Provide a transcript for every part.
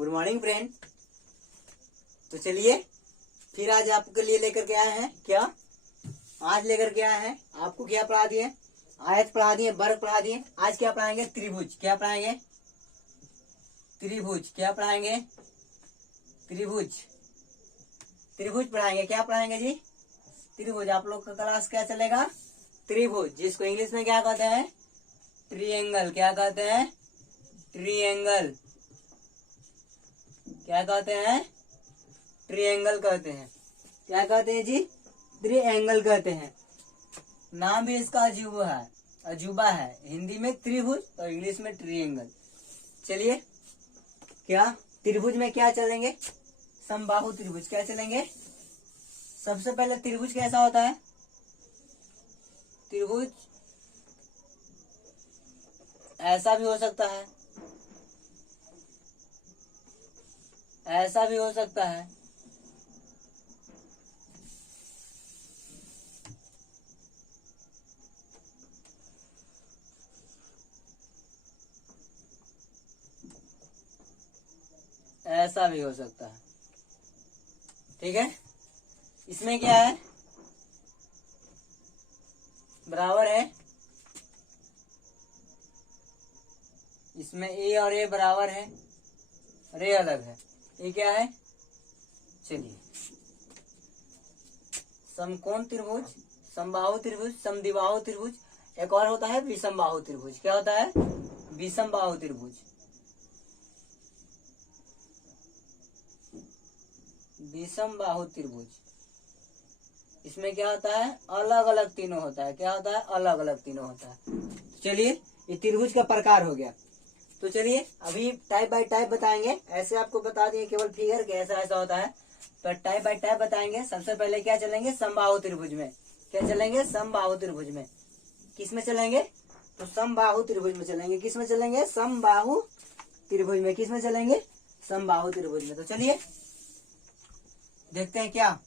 Good morning friend. तो चलिए फिर आज आपके लिए लेकर के आए हैं क्या, आज लेकर के आए हैं आपको क्या पढ़ा दिए, आयत पढ़ा दिए, वर्ग पढ़ा दिए। आज क्या पढ़ाएंगे, त्रिभुज। क्या पढ़ाएंगे, त्रिभुज। क्या पढ़ाएंगे, त्रिभुज। त्रिभुज पढ़ाएंगे। क्या पढ़ाएंगे जी, त्रिभुज। आप लोग का क्लास क्या चलेगा, त्रिभुज, जिसको इंग्लिश में क्या कहते हैं, ट्रिएंगल। क्या कहते हैं, ट्रिएंगल। क्या कहते हैं, ट्रिएंगल कहते हैं। क्या कहते हैं जी, ट्रिएंगल कहते हैं। नाम भी इसका अजूबा है। हिंदी में त्रिभुज और इंग्लिश में ट्रिएंगल। चलिए क्या त्रिभुज में क्या चलेंगे, समबाहु त्रिभुज। क्या चलेंगे, सबसे पहले त्रिभुज कैसा होता है, त्रिभुज ऐसा भी हो सकता है, ऐसा भी हो सकता है, ऐसा भी हो सकता है। ठीक है, इसमें क्या है, बराबर है, इसमें ए और ए बराबर है, रे अलग है। ये क्या है, चलिए समकोण त्रिभुज, समबाहु त्रिभुज, समद्विबाहु त्रिभुज। एक और होता है विषमबाहु त्रिभुज। क्या होता है, विषमबाहु त्रिभुज। विषमबाहु त्रिभुज, इसमें क्या होता है, अलग अलग तीनों होता है। क्या होता है, अलग अलग तीनों होता है। चलिए ये त्रिभुज का प्रकार हो गया। तो चलिए अभी टाइप बाय टाइप बताएंगे। ऐसे आपको बता दिए केवल फिगर के ऐसा ऐसा होता है, पर टाइप बाय टाइप बताएंगे। सबसे पहले क्या चलेंगे, समबाहु त्रिभुज में। क्या चलेंगे, समबाहु त्रिभुज में। किस में चलेंगे, तो समबाहु त्रिभुज में चलेंगे। किस में चलेंगे, समबाहु त्रिभुज में। किस में चलेंगे, समबाहु त्रिभुज में। तो चलिए देखते हैं क्या,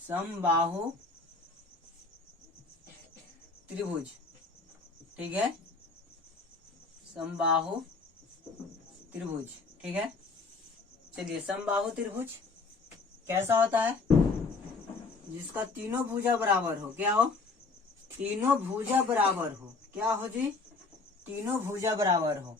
समबाहु त्रिभुज। ठीक है, समबाहु त्रिभुज। ठीक है, चलिए समबाहु त्रिभुज कैसा होता है, जिसका तीनों भुजा बराबर हो। क्या हो, तीनों भुजा बराबर हो। क्या हो जी, तीनों भुजा बराबर हो।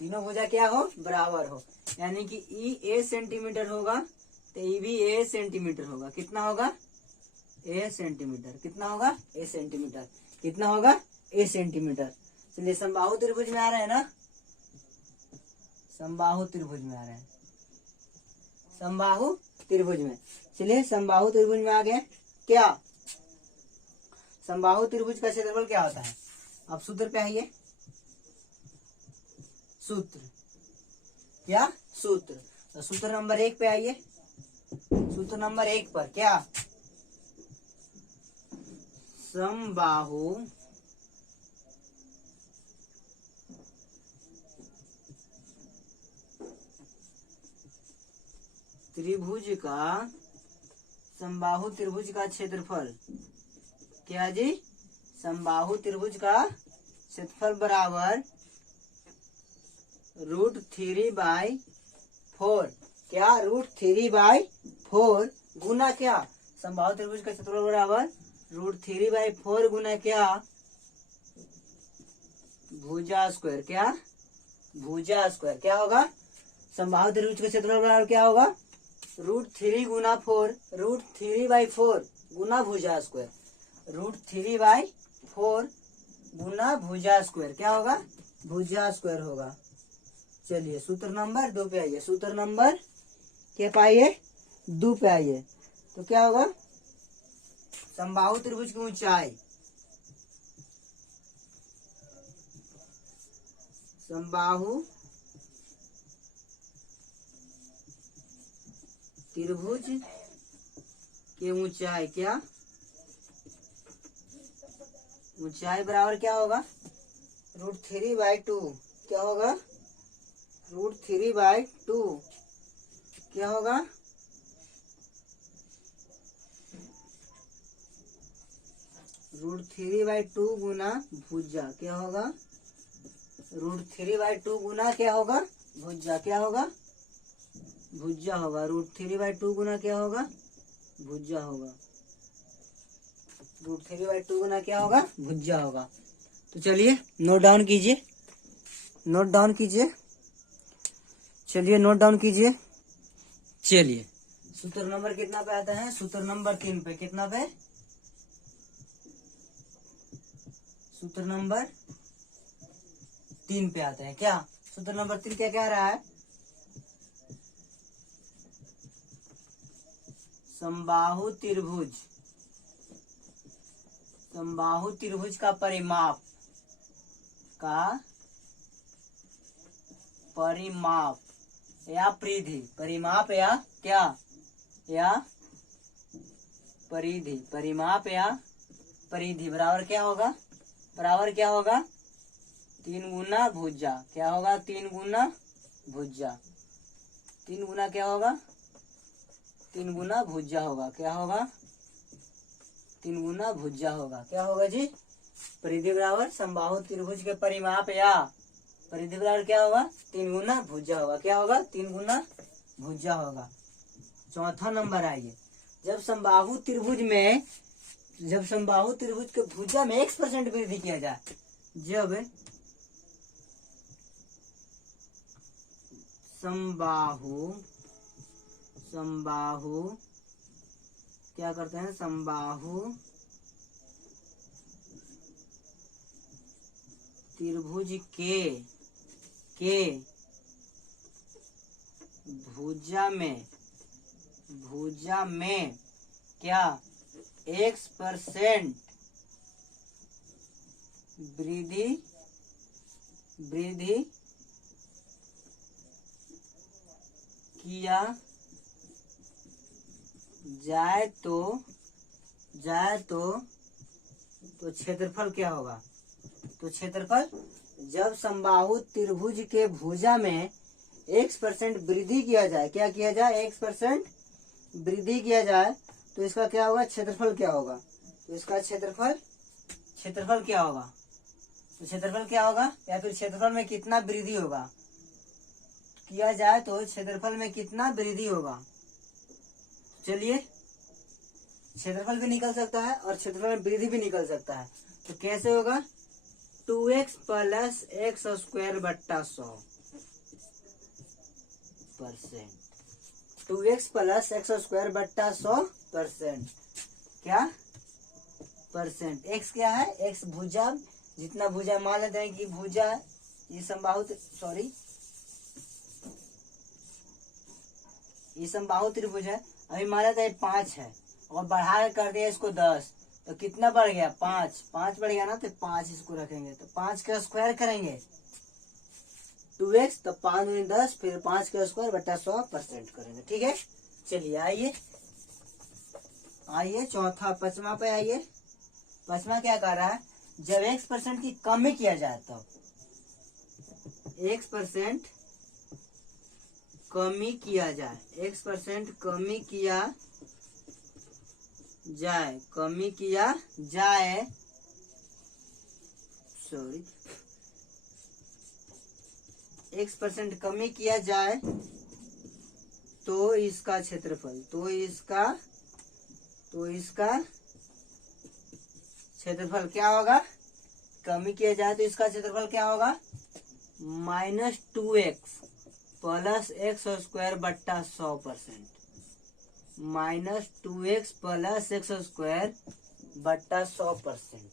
तीनों भुजा क्या हो, बराबर हो। यानी कि ई ए सेंटीमीटर होगा तो ई भी ए सेंटीमीटर होगा। कितना होगा, ए सेंटीमीटर। कितना होगा, ए सेंटीमीटर। कितना होगा, ए सेंटीमीटर। चलिए समबाहु त्रिभुज में आ रहे हैं ना, समबाहु त्रिभुज में आ रहे हैं, समबाहु त्रिभुज में। चलिए समबाहु त्रिभुज में आ गए। क्या, समबाहु त्रिभुज का क्षेत्रफल क्या होता है, अब सूत्र पे आइए। सूत्र, क्या सूत्र, तो सूत्र नंबर 1 पे आइए। सूत्र नंबर 1 पर क्या, समबाहु त्रिभुज का, समबाहु त्रिभुज का क्षेत्रफल। क्या जी, समबाहु त्रिभुज का क्षेत्रफल बराबर √3/4। क्या, √3/4 गुना क्या, समबाहु त्रिभुज का क्षेत्रफल बराबर √3/4 गुना क्या, भुजा स्क्वायर। क्या, भुजा स्क्वायर। क्या होगा, समबाहु त्रिभुज का क्षेत्रफल बराबर क्या होगा, √3 गुना 4, √3/4 गुना भुजा स्क्वायर, √3/4 गुना भुजा स्क्वायर। क्या होगा, भुजा स्क्वायर होगा। चलिए सूत्र नंबर 2 पे आइए। सूत्र नंबर क्या पाइए, 2 पे आइए। तो क्या होगा, समबाहु त्रिभुज की ऊंचाई, समबाहु त्रिभुज की ऊंचाई। क्या, ऊंचाई बराबर क्या होगा, √3/2। क्या होगा, √3/2 क्या होगा, √3/2 गुना भुजा क्या होगा, √3/2 गुना क्या होगा, भुजा क्या होगा, भुजा होगा। √3/2 गुना क्या होगा, भुजा होगा। √3/2 गुना क्या होगा, भुजा होगा। तो चलिए नोट डाउन कीजिए, नोट डाउन कीजिए, चलिए नोट डाउन कीजिए। चलिए सूत्र नंबर कितना पे आता है, सूत्र नंबर 3 पे। कितना पे, सूत्र नंबर 3 पे आता है। क्या सूत्र नंबर 3 क्या कह रहा है, समबाहु त्रिभुज, समबाहु त्रिभुज का परिमाप, का परिमाप या परिधि, परिमाप या क्या, या परिधि, परिमाप या परिधि बराबर क्या होगा, बराबर क्या होगा, 3 गुना भुजा। क्या होगा, 3 गुना भुजा। 3 गुना क्या होगा, 3 गुना भुजा होगा। क्या होगा, 3 गुना भुजा होगा। क्या होगा जी, परिधि बराबर समबाहु त्रिभुज के परिमाप या परिधि बराबर क्या होगा, 3 गुना भुजा होगा। क्या होगा, 3 गुना भुजा होगा। चौथा नंबर आइए, जब समबाहु त्रिभुज में, जब समबाहु त्रिभुज के भुजा में x% वृद्धि किया जाए, जब समबाहु, समबाहु क्या करते हैं, समबाहु त्रिभुज के भुजा में, भुजा में क्या x% वृद्धि, वृद्धि किया जाए तो क्षेत्रफल क्या होगा, तो क्षेत्रफल, जब समबाहु त्रिभुज के भुजा में x% वृद्धि किया जाए, क्या किया जाए, x% वृद्धि किया जाए, तो इसका क्या होगा, क्षेत्रफल क्या होगा, तो इसका क्षेत्रफल, क्षेत्रफल क्या होगा, तो क्षेत्रफल क्या होगा, या फिर क्षेत्रफल में कितना वृद्धि होगा, किया जाए तो क्षेत्रफल में कितना वृद्धि होगा। चलिए क्षेत्रफल भी निकल सकता है और क्षेत्रफल में वृद्धि भी निकल सकता है। तो कैसे होगा, 2x + x² बट्टा 100%, 2x + x² बट्टा 100%, क्या परसेंट। x क्या है, x भुजा, जितना भुजा मान लेते हैं कि भुजा, ये समबाहु, सॉरी ये समबाहु त्रिभुज है, अभी मान लेते हैं 5 है और बढ़ा कर दिया इसको 10, तो कितना बढ़ गया, 5, 5 बढ़ गया ना, तो 5 इसको रखेंगे, तो 5 का स्क्वायर करेंगे 2x, तो 5 दूनी 10, फिर 5 का स्क्वायर बट्टा 100% करेंगे। ठीक है, चलिए आइए, आइए चौथा, पांचवा पे आइए। पांचवा क्या कर रहा है, जब x% की कमी किया जाए तब, x% कमी किया जाए, x% कमी किया जाए, कमी किया जाए, सॉरी, x% कमी किया जाए तो इसका क्षेत्रफल, तो इसका क्षेत्रफल क्या होगा, कमी किया जाए तो इसका क्षेत्रफल क्या होगा, -2x + x² बट्टा 100%, -2x + x² बट्टा 100%।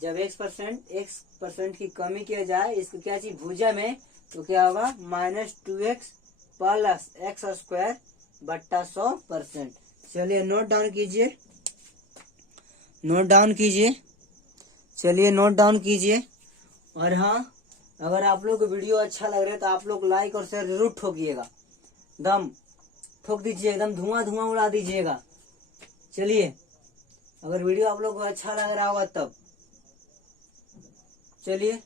जब x% की कमी किया जाए, इसको क्या चीज भुजा में, तो क्या होगा, -2x + x² बट्टा 100%। चलिए नोट डाउन कीजिए, नोट डाउन कीजिए, चलिए नोट डाउन कीजिए। और हाँ, अगर आप लोग को वीडियो अच्छा लग रहा है तो आप लोग लाइक और शेयर जरूर ठोकिएगा, दम ठोक दीजिए, एकदम धुआं धुआं उड़ा दीजिएगा। चलिए, अगर वीडियो आप लोग को अच्छा लग रहा होगा तब। चलिए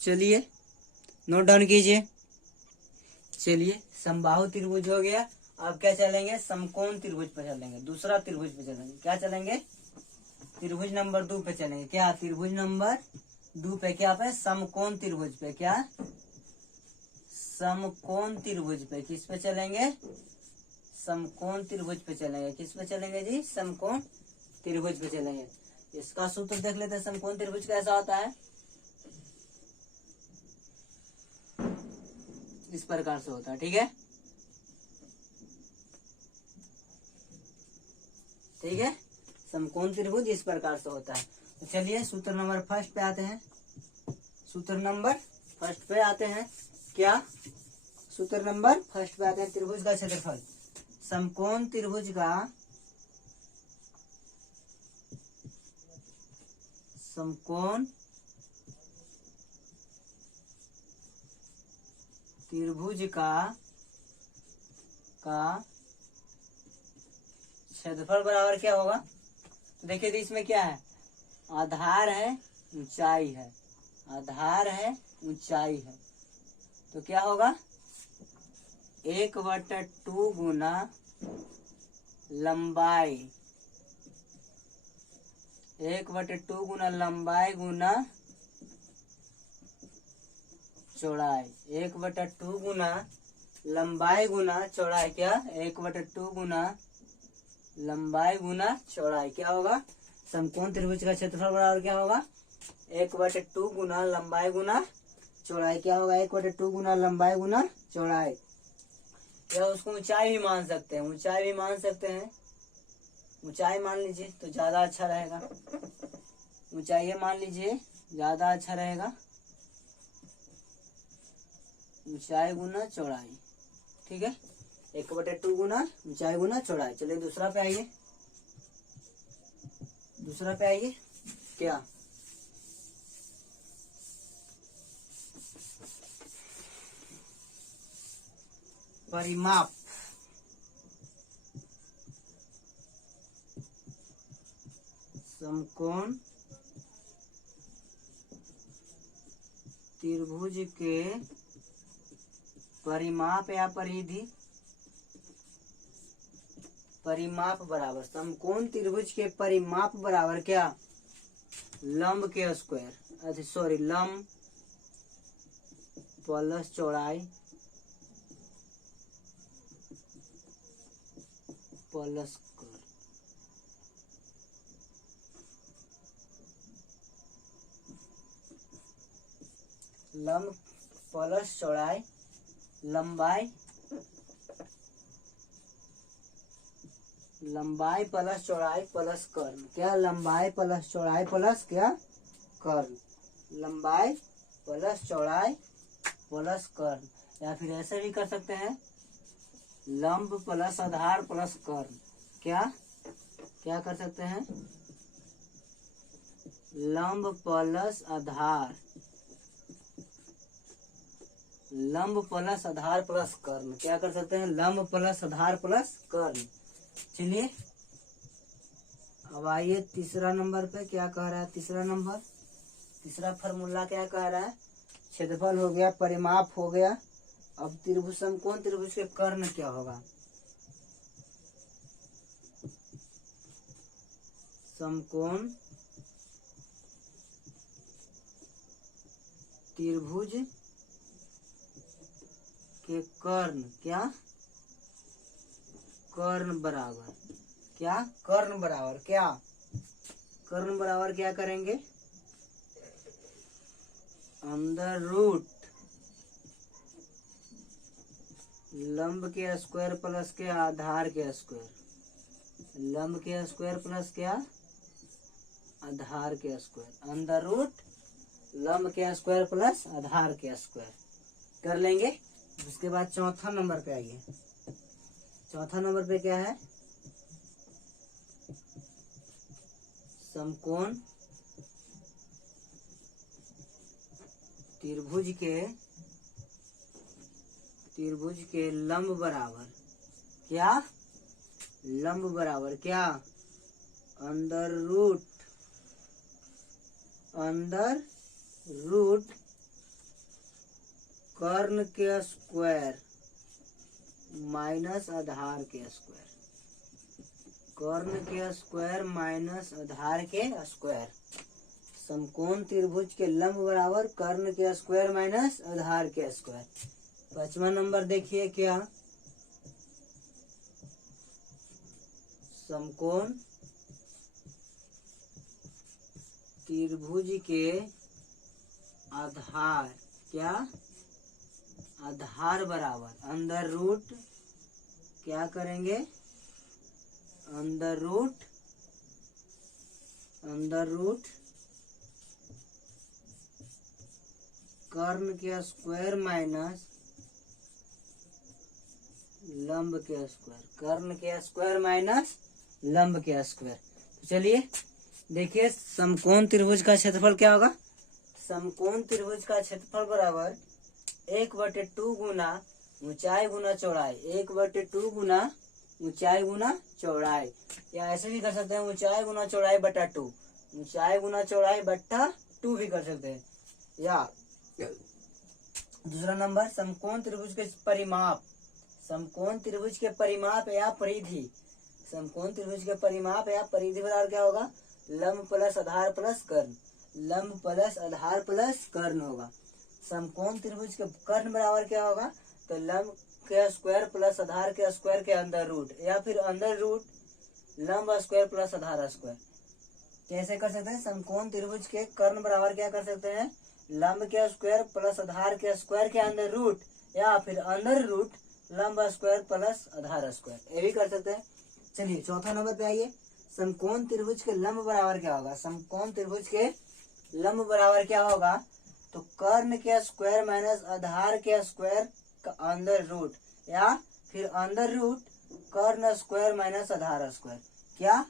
चलिए नोट डाउन कीजिए। चलिए समबाहु त्रिभुज हो गया। अब क्या चलेंगे, समकोण त्रिभुज पे चलेंगे, दूसरा त्रिभुज पे चलेंगे। क्या चलेंगे, त्रिभुज नंबर 2 पे चलेंगे। क्या त्रिभुज नंबर 2 पे, क्या पे, समकोण त्रिभुज पे। क्या, समकोण त्रिभुज पे। किस पे चलेंगे, समकोण त्रिभुज पे चलेंगे। किस पे चलेंगे जी, समकोण त्रिभुज पे चलेंगे। इसका सूत्र देख लेते हैं, समकोण त्रिभुज कैसा होता है। इस प्रकार से होता है, ठीक है, ठीक है। समकोण त्रिभुज इस प्रकार से होता है। तो चलिए सूत्र नंबर फर्स्ट पे आते हैं। सूत्र नंबर फर्स्ट पे आते हैं। क्या, सूत्र नंबर फर्स्ट पे आते हैं। त्रिभुज का क्षेत्रफल, समकोण त्रिभुज का, समकोण त्रिभुज का क्षेत्रफल बराबर क्या होगा। तो देखिए तो इसमें क्या है, आधार है, ऊंचाई है, आधार है, ऊंचाई है। तो क्या होगा, 1/2 गुना लंबाई, 1/2 गुना लंबाई गुना चौड़ाई, 1/2 गुना लंबाई गुना चौड़ाई। क्या, 1/2 गुना लंबाई गुना चौड़ाई। क्या होगा, समकोण त्रिभुज का क्षेत्रफल बराबर क्या होगा, 1/2 गुना लंबाई गुना चौड़ाई। क्या होगा, 1/2 गुना लंबाई गुना चौड़ाई। या उसको ऊंचाई भी मान सकते हैं, ऊंचाई भी मान सकते हैं। ऊंचाई मान लीजिए तो ज्यादा अच्छा रहेगा, ऊंचाई मान लीजिए ज्यादा अच्छा रहेगा, ऊंचाई गुना चौड़ाई, ठीक है। 1/2 गुना ऊंचाई गुना चौड़ाई। चलिए दूसरा पे आइए, दूसरा पे आइए। क्या, परिमाप, समकोण त्रिभुज के परिमाप या परिधि, परिमाप बराबर, समकोण त्रिभुज के परिमाप बराबर क्या, लंब के स्क्वायर, अच्छा सॉरी, लंब प्लस चौड़ाई प्लस कर्ल। लंब प्लस चौड़ाई, लंबाई, लंबाई प्लस चौड़ाई प्लस कर्ल। क्या, लंबाई प्लस चौड़ाई प्लस क्या, कर्ल। लंबाई प्लस चौड़ाई प्लस कर्ल। या फिर ऐसे भी कर सकते हैं, लंब प्लस आधार प्लस कर्ल। क्या, क्या कर सकते हैं, लंब प्लस आधार, लंब प्लस आधार प्लस कर्ल। क्या कर सकते हैं, लंब प्लस आधार प्लस कर्ल। चलिए अब आइए तीसरा नंबर पे। क्या कह रहा है तीसरा नंबर, तीसरा फॉर्मूला क्या कह रहा है, क्षेत्रफल हो गया, परिमाप हो गया। अब त्रिभुज, समकोण त्रिभुज के कर्ण क्या होगा, समकोण त्रिभुज के कर्ण। क्या, कर्ण बराबर क्या, कर्ण बराबर क्या, कर्ण बराबर क्या करेंगे, अंडर रूट लंब के स्क्वायर प्लस के आधार के स्क्वायर, लंब के स्क्वायर प्लस क्या, आधार के स्क्वायर, अंडर रूट लंब के स्क्वायर प्लस आधार के स्क्वायर कर लेंगे। उसके बाद चौथा नंबर पे आइए। चौथा नंबर पे क्या है, समकोण त्रिभुज के लंब बराबर क्या, लंब बराबर क्या, अंडर रूट कर्ण के स्क्वायर माइनस आधार के स्क्वायर, कर्ण के स्क्वायर माइनस आधार के स्क्वायर, समकोण त्रिभुज के लंब बराबर कर्ण के स्क्वायर माइनस आधार के स्क्वायर। 5वां नंबर देखिए क्या, समकोण त्रिभुज के आधार, क्या आधार बराबर अंडर रूट, क्या करेंगे अंडर रूट कर्ण के स्क्वायर माइनस लंब के स्क्वायर, कर्ण के स्क्वायर माइनस लंब के स्क्वायर। तो चलिए देखिए समकोण त्रिभुज का क्षेत्रफल क्या होगा, समकोण त्रिभुज का क्षेत्रफल बराबर 1/2 गुना ऊंचाई गुना चौड़ाई, 1/2 गुना ऊंचाई गुना चौड़ाई, या ऐसे भी कर सकते हैं ऊंचाई गुना चौड़ाई बटा 2, ऊंचाई गुना चौड़ाई बटा 2 भी कर सकते हैं। या दूसरा नंबर समकोण त्रिभुज के परिमाप, समकोण त्रिभुज के परिमाप या परिधि, समकोण त्रिभुज के परिमाप या परिधि बराबर क्या होगा, लंब प्लस आधार प्लस कर्ण, लंब प्लस आधार प्लस कर्ण होगा। समकोण त्रिभुज के कर्ण बराबर क्या होगा, तो लंब के स्क्वायर प्लस आधार के स्क्वायर के अंदर रूट, या फिर अंदर रूट लंब स्क्वायर प्लस आधार स्क्वायर। कैसे कर सकते हैं, समकोण त्रिभुज के कर्ण बराबर क्या कर सकते हैं, लंब के स्क्वायर प्लस आधार के स्क्वायर के अंदर रूट, या फिर अंदर रूट लंब स्क्वायर प्लस आधार स्क्वायर, ये भी कर सकते हैं। चलिए चौथा नंबर पे आइए, समकोण त्रिभुज के लंब बराबर क्या होगा, समकोण त्रिभुज के लंब बराबर क्या होगा, तो कर्ण के स्क्वायर माइनस आधार के स्क्वायर का अंदर रूट, या फिर अंदर रूट कर्ण स्क्वायर माइनस आधार स्क्वायर, क्या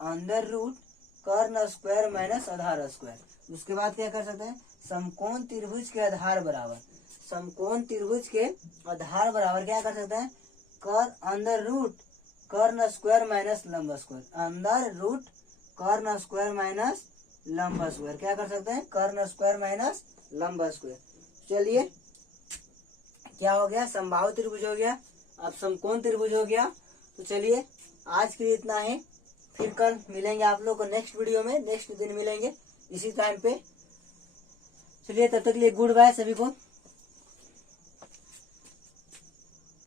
अंदर रूट कर्ण स्क्वायर माइनस आधार स्क्वायर। उसके बाद क्या कर सकते हैं, समकोण त्रिभुज के आधार बराबर, समकोण त्रिभुज के आधार बराबर क्या कर सकते हैं, अंदर रूट कर्ण स्क्वायर माइनस लंब स्क्वायर, अंदर रूट कर्ण स्क्वायर माइनस लंब स्क्वायर, क्या कर सकते हैं, कर्ण स्क्वायर माइनस लंब स्क्वायर। चलिए क्या हो गया, समबाहु त्रिभुज हो गया, अब समकोण त्रिभुज हो गया। तो चलिए आज के लिए इतना ही, फिर कल मिलेंगे आप लोग को नेक्स्ट वीडियो में, नेक्स्ट दिन मिलेंगे इसी टाइम पे। चलिए तब तक के लिए गुड बाय सभी को।